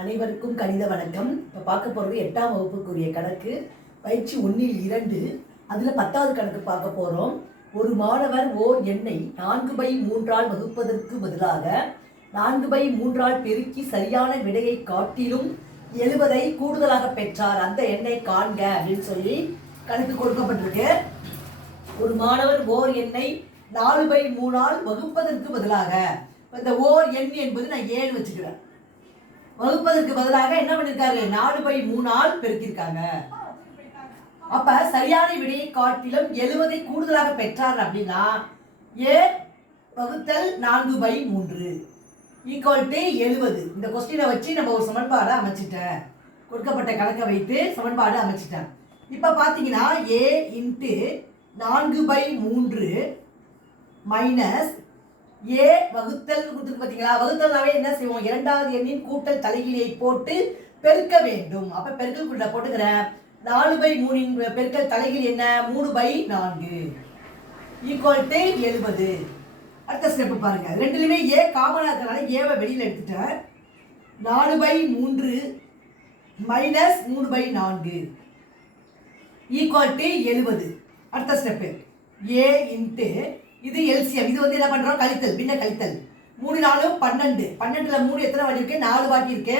அனைவருக்கும் கணித வணக்கம். இப்போ பார்க்க போகிறது 8ஆம் வகுப்புக்குரிய கணக்கு பயிற்சி 1-2. அதில் 10வது கணக்கு பார்க்க போகிறோம். ஒரு மாணவர் ஓர் எண்ணை 4/3 வகுப்பதற்கு பதிலாக 4/3 பெருக்கி சரியான விடையை காட்டிலும் 70 கூடுதலாக பெற்றார். அந்த எண்ணை காண்க அப்படின்னு சொல்லி கணக்கு கொடுக்கப்பட்டிருக்கு. ஒரு மாணவர் ஓர் எண்ணை 4/3 வகுப்பதற்கு பதிலாக, இந்த ஓர் எண் என்பது நான் 7 வச்சுக்கிறேன். வகுப்பதற்கு பதிலாக என்ன பண்ணிருக்காரு, 4/3 பெருக்கிருக்காங்க. அப்ப சரியான விடையை காட்டிலும் 70 கூடுதலாக பெற்றார் அப்படின்னா a வகுத்தல் 4/3 ஈக்குவல் டு 70. இந்த கொஸ்டினை வச்சு நம்ம ஒரு சமன்பாடு அமைச்சிட்டேன். கொடுக்கப்பட்ட கணக்கை வைத்து சமன்பாடு அமைச்சிட்டேன். இப்ப பாத்தீங்கன்னா a இன்ட்டு 4/3 மைனஸ் a வகுத்தல் கொடுத்துருக்கு பார்த்தீங்களா. வகுத்தல்னாவே என்ன செய்வோம், இரண்டாவது எண்ணின் கூட்டல் தலைகீழியை போட்டு பெருக்க வேண்டும். அப்ப பெருக்கல் கூட்ட போட்டுக்கிறேன். 4/3 பெருக்கல் தலைகீழ் என்ன, 3/4 ஈக்குவல் டு 70. அடுத்த ஸ்டெப் பாருங்க. ரெண்டுலையுமே a காமனா இருக்கிறனால a வெளியில எடுத்துட்டேன். 4/3 மைனஸ் 3/4 ஈக்குவல் டு 70. அடுத்த ஸ்டெப் a இன்ட்டு இது எல்சிஎம். இது வந்து என்ன பண்றோம், கழித்தல், பின்ன கழித்தல். 3 4 12. 12ல 3 எத்தனை வாட்டி இருக்கு, 4 வாட்டி இருக்கு.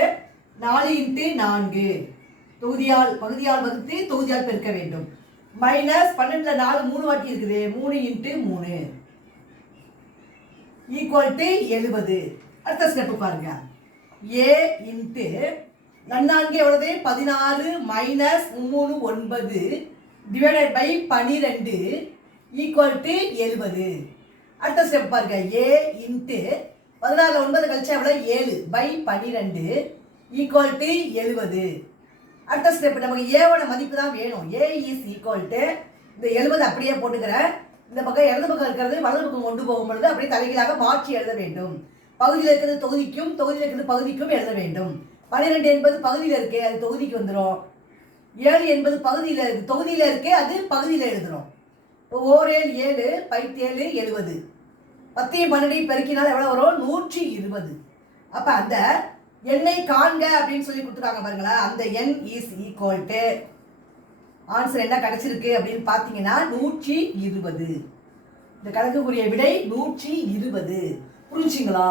4 × 4 தொகுதியால் பகுதியால் வகுத்து தொகுதியால் பெருக்க வேண்டும். மைனஸ் 12ல 4 3 வாட்டி இருக்குது. 3 × 3 ஈக்குவல் டு 70. அடுத்த ஸ்டெப் பாருங்க. a இன்ட்டு 4 எவ்வளவு, 16 minus 3 9 divided by 12 equal to 70. அடுத்த ஸ்டெப் பாருங்க. a இன்ட்டு 16 9 கழிச்சா எவ்வளவு, 7/12 ஈக்குவல் டு 70. அடுத்த ஸ்டெப் நமக்கு ஏவோட மதிப்பு தான் வேணும். a இஸ் ஈக்குவல் டு இந்த 70 அப்படியே போட்டுக்கிறேன். இந்த பக்கம் இடது பக்கம் இருக்கிறது வலது பக்கம் கொண்டு போகும் பொழுது அப்படியே தலைகீழாக மாற்றி எழுத வேண்டும். பகுதியில் இருக்கிறது தொகுதிக்கும் தொகுதியில் இருக்கிறது பகுதிக்கும் எழுத வேண்டும். 12 என்பது பகுதியில் இருக்கு, அது தொகுதிக்கு வந்துடும். 7 என்பது பகுதியில் இருக்கு, தொகுதியில் இருக்கு, அது பகுதியில் எழுதுறோம். 7 7 7 70. 10 12 பெருக்கினால் எவ்வளவு வரும், 120. அப்ப அந்த எண்ணை காண்க அப்படின்னு சொல்லி கொடுத்துருக்காங்க பாருங்களா. அந்த எண் இஸ் ஈக்குவல் டு, ஆன்சர் என்ன கிடைச்சிருக்கு அப்படின்னு பார்த்தீங்கன்னா 120. இந்த கணக்குக்குரிய விடை 120. புரிஞ்சுங்களா?